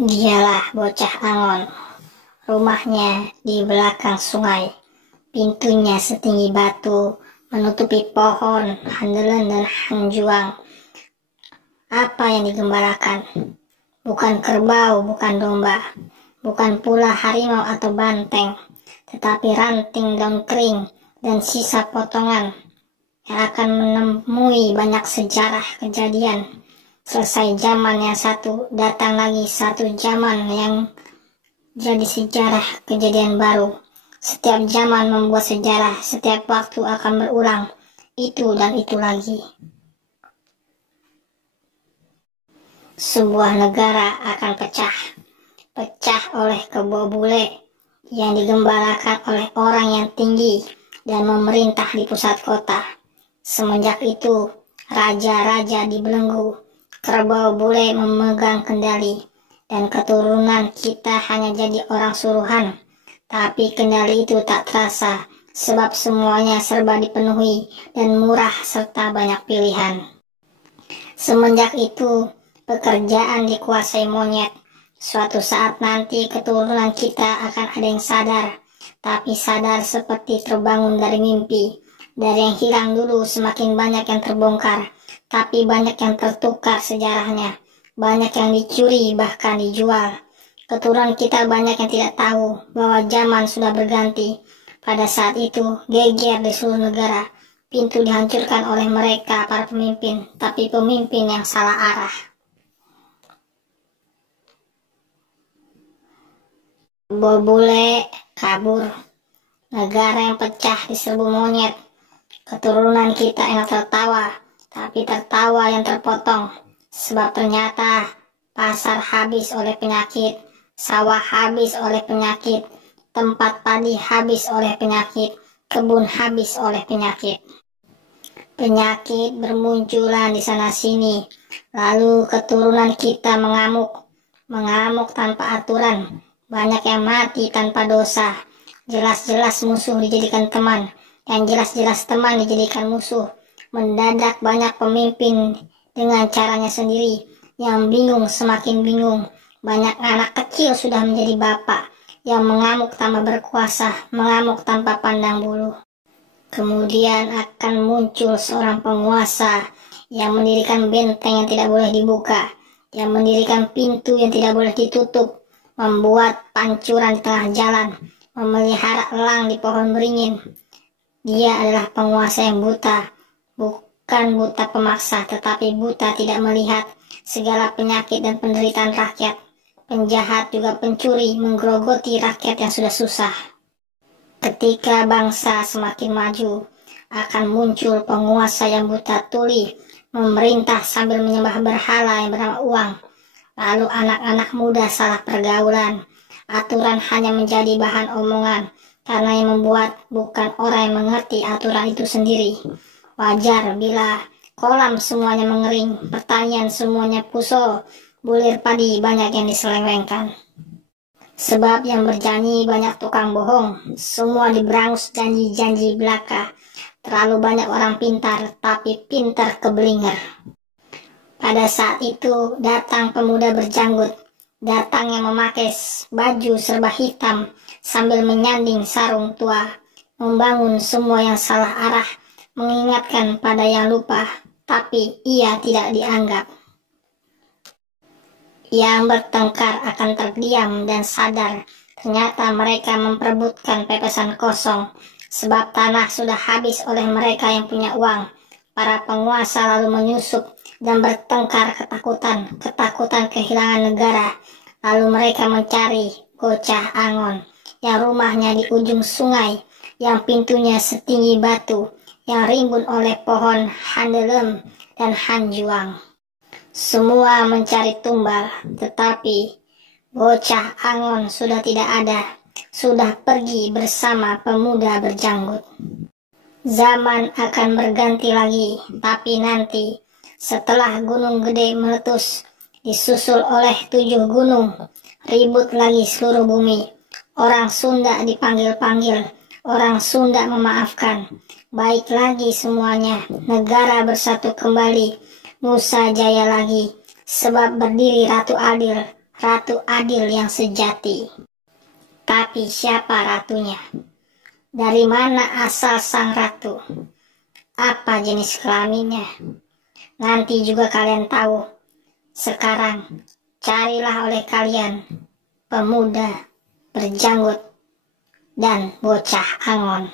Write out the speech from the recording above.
Dialah bocah Angon. Rumahnya di belakang sungai. Pintunya setinggi batu, menutupi pohon handelen dan hanjuang. Apa yang digembalakan? Bukan kerbau, bukan domba, bukan pula harimau atau banteng, tetapi ranting daun kering dan sisa potongan yang akan menemui banyak sejarah kejadian. Selesai zaman yang satu, datang lagi satu zaman yang jadi sejarah kejadian baru. Setiap zaman membuat sejarah, setiap waktu akan berulang, itu dan itu lagi. Sebuah negara akan pecah oleh kebo bule yang digembalakan oleh orang yang tinggi dan memerintah di pusat kota. Semenjak itu, raja-raja dibelenggu, kerbau bule memegang kendali, dan keturunan kita hanya jadi orang suruhan. Tapi kendali itu tak terasa, sebab semuanya serba dipenuhi dan murah serta banyak pilihan. Semenjak itu, pekerjaan dikuasai monyet. Suatu saat nanti keturunan kita akan ada yang sadar, tapi sadar seperti terbangun dari mimpi. Dari yang hilang dulu semakin banyak yang terbongkar, tapi banyak yang tertukar sejarahnya. Banyak yang dicuri bahkan dijual. Keturunan kita banyak yang tidak tahu bahwa zaman sudah berganti. Pada saat itu, geger di seluruh negara. Pintu dihancurkan oleh mereka, para pemimpin, tapi pemimpin yang salah arah. Bobule kabur. Negara yang pecah diserbu monyet. Keturunan kita yang tertawa, tapi tertawa yang terpotong. Sebab ternyata pasar habis oleh penyakit, sawah habis oleh penyakit, tempat padi habis oleh penyakit, kebun habis oleh penyakit. Penyakit bermunculan di sana-sini, lalu keturunan kita mengamuk tanpa aturan. Banyak yang mati tanpa dosa. Jelas-jelas musuh dijadikan teman, yang jelas-jelas teman dijadikan musuh. Mendadak banyak pemimpin dengan caranya sendiri, yang bingung semakin bingung. Banyak anak kecil sudah menjadi bapak, yang mengamuk tanpa berkuasa, mengamuk tanpa pandang bulu. Kemudian akan muncul seorang penguasa yang mendirikan benteng yang tidak boleh dibuka, yang mendirikan pintu yang tidak boleh ditutup, membuat pancuran di tengah jalan, memelihara elang di pohon beringin. Dia adalah penguasa yang buta, bukan buta pemaksa, tetapi buta tidak melihat segala penyakit dan penderitaan rakyat. Penjahat juga pencuri menggerogoti rakyat yang sudah susah. Ketika bangsa semakin maju, akan muncul penguasa yang buta tuli, memerintah sambil menyembah berhala yang bernama uang. Lalu anak-anak muda salah pergaulan. Aturan hanya menjadi bahan omongan, karena yang membuat bukan orang yang mengerti aturan itu sendiri. Wajar bila kolam semuanya mengering, pertanian semuanya puso, bulir padi banyak yang diselewengkan. Sebab yang berjanji banyak tukang bohong, semua diberangus janji-janji belaka. Terlalu banyak orang pintar, tapi pintar kebelinger. Pada saat itu datang pemuda berjanggut, datang yang memakai baju serba hitam sambil menyanding sarung tua, membangun semua yang salah arah, mengingatkan pada yang lupa, tapi ia tidak dianggap. Yang bertengkar akan terdiam dan sadar, ternyata mereka memperebutkan pepesan kosong, sebab tanah sudah habis oleh mereka yang punya uang. Para penguasa lalu menyusup dan bertengkar ketakutan kehilangan negara. Lalu mereka mencari bocah Angon, yang rumahnya di ujung sungai, yang pintunya setinggi batu, yang rimbun oleh pohon handelem dan hanjuang. Semua mencari tumbal, tetapi bocah Angon sudah tidak ada, sudah pergi bersama pemuda berjanggut. Zaman akan berganti lagi, tapi nanti, setelah gunung gede meletus, disusul oleh 7 gunung, ribut lagi seluruh bumi. Orang Sunda dipanggil-panggil, orang Sunda memaafkan. Baik lagi semuanya, negara bersatu kembali. Nusa Jaya lagi, sebab berdiri Ratu Adil, ratu adil yang sejati. Tapi siapa ratunya? Dari mana asal sang ratu? Apa jenis kelaminnya? Nanti juga kalian tahu. Sekarang carilah oleh kalian pemuda berjanggut dan bocah angon.